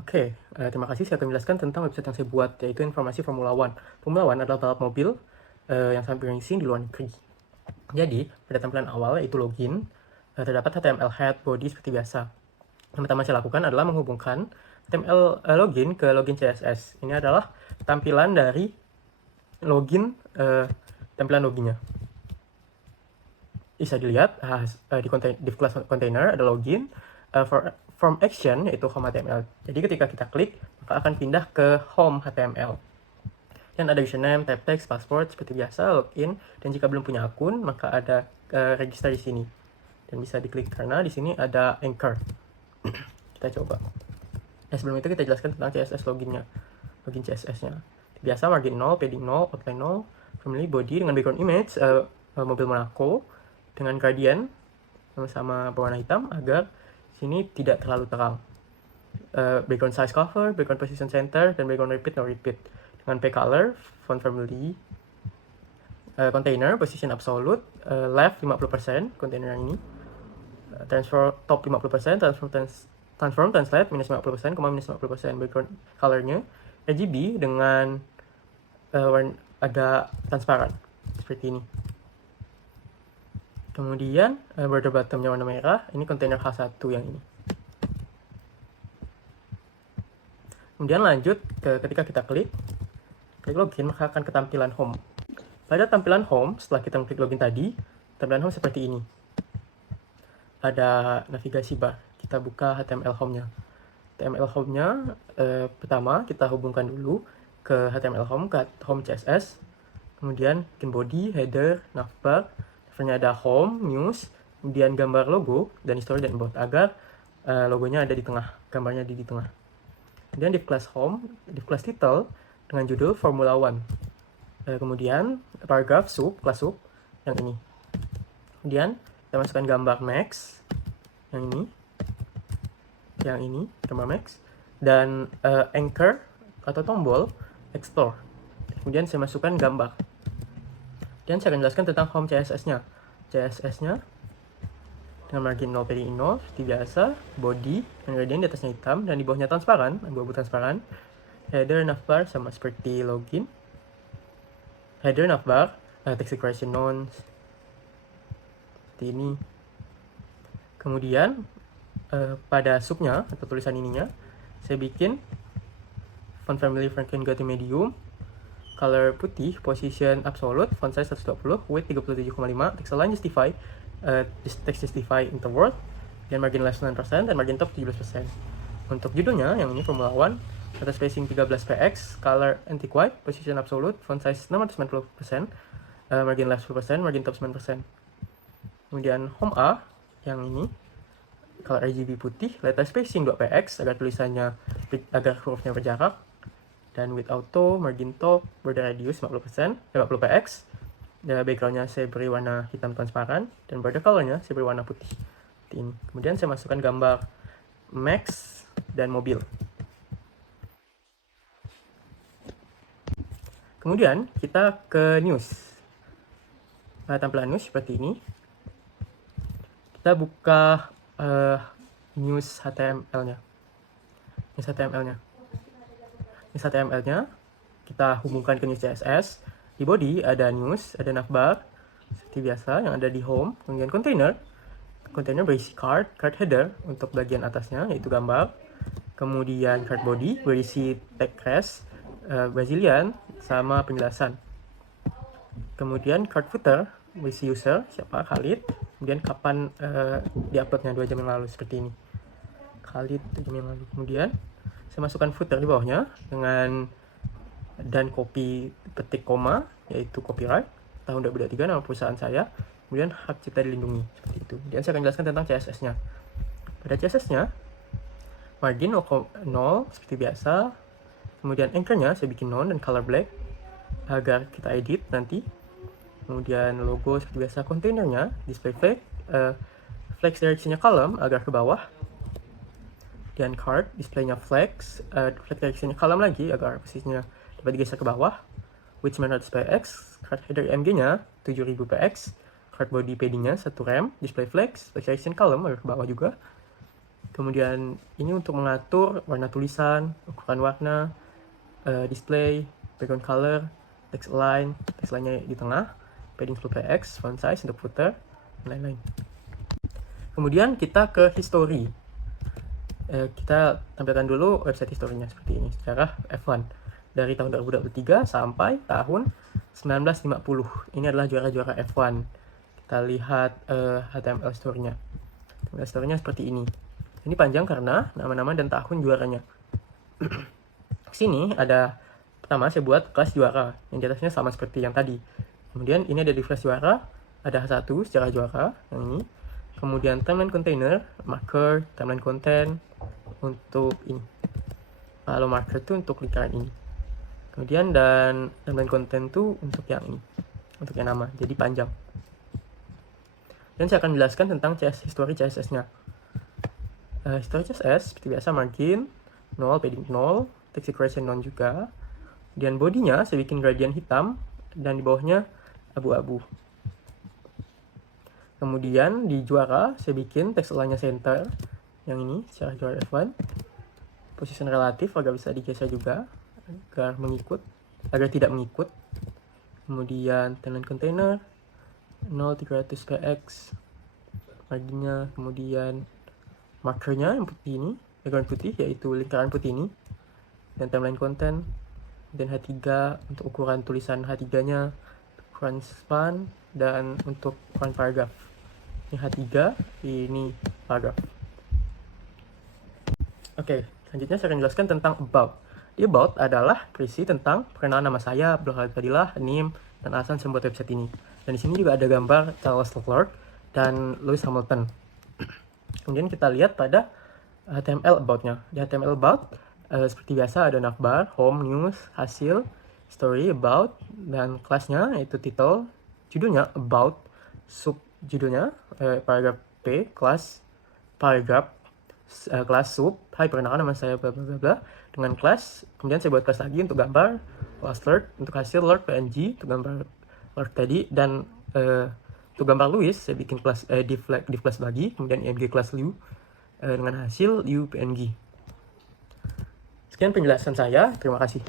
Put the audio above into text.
Oke, terima kasih. Saya akan menjelaskan tentang website yang saya buat, yaitu informasi Formula One. Formula One adalah balap mobil yang sangat bergengsi di luar negeri. Jadi, pada tampilan awal, yaitu login, terdapat HTML head, body seperti biasa. Yang pertama saya lakukan adalah menghubungkan HTML login ke login CSS. Ini adalah tampilan dari login, tampilan loginnya. Bisa dilihat di class container ada login, from action yaitu home HTML. Jadi ketika kita klik maka akan pindah ke home HTML. Dan ada username, type text, password seperti biasa, login. Dan jika belum punya akun maka ada register di sini. Dan bisa diklik karena di sini ada anchor. Kita coba. Nah, sebelum itu kita jelaskan tentang CSS loginnya. Login CSS-nya. Biasa margin 0, padding 0, outline 0, family body dengan background image mobil Monaco dengan gradient sama berwarna hitam agar sini tidak terlalu terang. Background size cover, background position center, dan background repeat no repeat. Dengan p color, font family, container position absolute, left 50% container ini, transfer top 50%, transform translate minus 50%, minus 50%. Background colornya RGB dengan agak transparan seperti ini. Kemudian border bottomnya warna merah, ini kontainer H1 yang ini. Kemudian lanjut ketika kita klik login maka akan ke tampilan home. Pada tampilan home, setelah kita klik login tadi, tampilan home seperti ini. Ada navigasi bar. Kita buka HTML home-nya. HTML home-nya pertama kita hubungkan dulu ke HTML home, ke home CSS. Kemudian bikin body, header, navbar. Navbarnya ada home, news, kemudian gambar logo, dan history dan about agar logonya ada di tengah, gambarnya di tengah. Kemudian div class home, div class title dengan judul Formula One. Kemudian paragraph sub, class sub yang ini. Kemudian kita masukkan gambar max yang ini, gambar max, dan anchor atau tombol explore. Kemudian saya masukkan gambar. Dan saya akan jelaskan tentang home CSS-nya. CSS-nya dengan margin 0, padding 0 seperti biasa, body dan gradient di atasnya hitam dan di bawahnya transparan, abu-abu transparan. Header navbar sama seperti login. Header navbar, text decoration none seperti ini. Kemudian pada subnya atau tulisan ininya saya bikin font family Franklin Gothic medium, color putih, position absolute, font size 120, width 37,5, text align justify, text justify interword, dan margin left 9% dan margin top 17%. Untuk judulnya yang ini Formula One, data spacing 13 px, color antique white, position absolute, font size 690%, margin left 10%, margin top 9%. Kemudian home A yang ini, color RGB putih, letter spacing 2 px agar tulisannya hurufnya berjarak, dan with auto, margin top, border radius 50%, 50 px. Backgroundnya saya beri warna hitam transparan, dan border colornya saya beri warna putih. Ini. Kemudian saya masukkan gambar max dan mobil. Kemudian kita ke news. Tampilan news seperti ini. Kita buka news HTML-nya. News HTML-nya kita hubungkan ke news CSS. Di body ada news, ada navbar seperti biasa yang ada di home. Kemudian container berisi card header untuk bagian atasnya yaitu gambar. Kemudian card body berisi tag crash, Brazilian sama penjelasan. Kemudian card footer berisi user siapa Khalid. Kemudian kapan diuploadnya 2 jam yang lalu seperti ini. Khalid 2 jam yang lalu. Kemudian saya masukkan footer di bawahnya dengan dan copy petik koma yaitu copyright tahun 2023 nama perusahaan saya, kemudian hak cipta dilindungi seperti itu. Dan saya akan jelaskan tentang CSS-nya. Pada CSS-nya margin 0 seperti biasa, kemudian anchor-nya saya bikin non dan color black agar kita edit nanti. Kemudian logo seperti biasa, kontainernya display flag, flex direction-nya column agar ke bawah. Dan card display-nya flex direction-nya column lagi agar posisinya dapat digeser ke bawah. Width 900 px, card header img-nya 7000 px, card body padding-nya 1 rem, display flex direction column agar ke bawah juga. Kemudian ini untuk mengatur warna tulisan, ukuran warna, display, background color, text align, text line-nya di tengah, padding 10px, font size untuk footer, dan lain-lain. Kemudian kita ke history. Kita tampilkan dulu website historinya seperti ini secara F1 dari tahun 2023 sampai tahun 1950. Ini adalah juara-juara F1. Kita lihat HTML store-nya. HTML store-nya seperti ini. Ini panjang karena nama-nama dan tahun juaranya. Sini ada, pertama saya buat kelas juara, yang di atasnya sama seperti yang tadi. Kemudian ini ada di kelas juara, ada H1 secara juara, yang ini. Kemudian timeline container, marker, timeline content, untuk ini. Kalau marker itu untuk lingkaran ini. Kemudian dan timeline content itu untuk yang ini, untuk yang nama, jadi panjang. Dan saya akan menjelaskan tentang history CSS-nya. History CSS seperti biasa margin 0, padding 0, text decoration 0 juga. Kemudian bodinya saya bikin gradient hitam dan di bawahnya abu-abu. Kemudian di juara saya bikin text align-nya center, yang ini secara juara F1. Position relatif agak bisa digeser juga agar tidak mengikut. Kemudian timeline container 0 300px marginnya, kemudian markernya yang putih ini, background putih yaitu lingkaran putih ini, dan timeline content, dan H3 untuk ukuran tulisan H3-nya, ukuran span, dan untuk ukuran paragraf. Ini H3, ini paragraf. Oke, selanjutnya saya akan jelaskan tentang about. Di about adalah berisi tentang perkenalan nama saya, Abdul Fadilah, name, dan alasan saya membuat website ini. Dan di sini juga ada gambar Charles Leclerc dan Lewis Hamilton. Kemudian kita lihat pada HTML about-nya. Di HTML about, seperti biasa ada navbar, home, news, hasil, story, about, dan kelasnya yaitu title, judulnya about, sub judulnya paragraf P, kelas, paragraf, kelas sub, hai perkenalkan nama saya bla bla bla bla, dengan kelas. Kemudian saya buat kelas lagi untuk gambar, kelas alert, untuk hasil alert PNG, untuk gambar alert tadi, dan untuk gambar Louis saya bikin kelas div kelas lagi, kemudian img kelas Liu dengan hasil Liu PNG. Sekian penjelasan saya, terima kasih.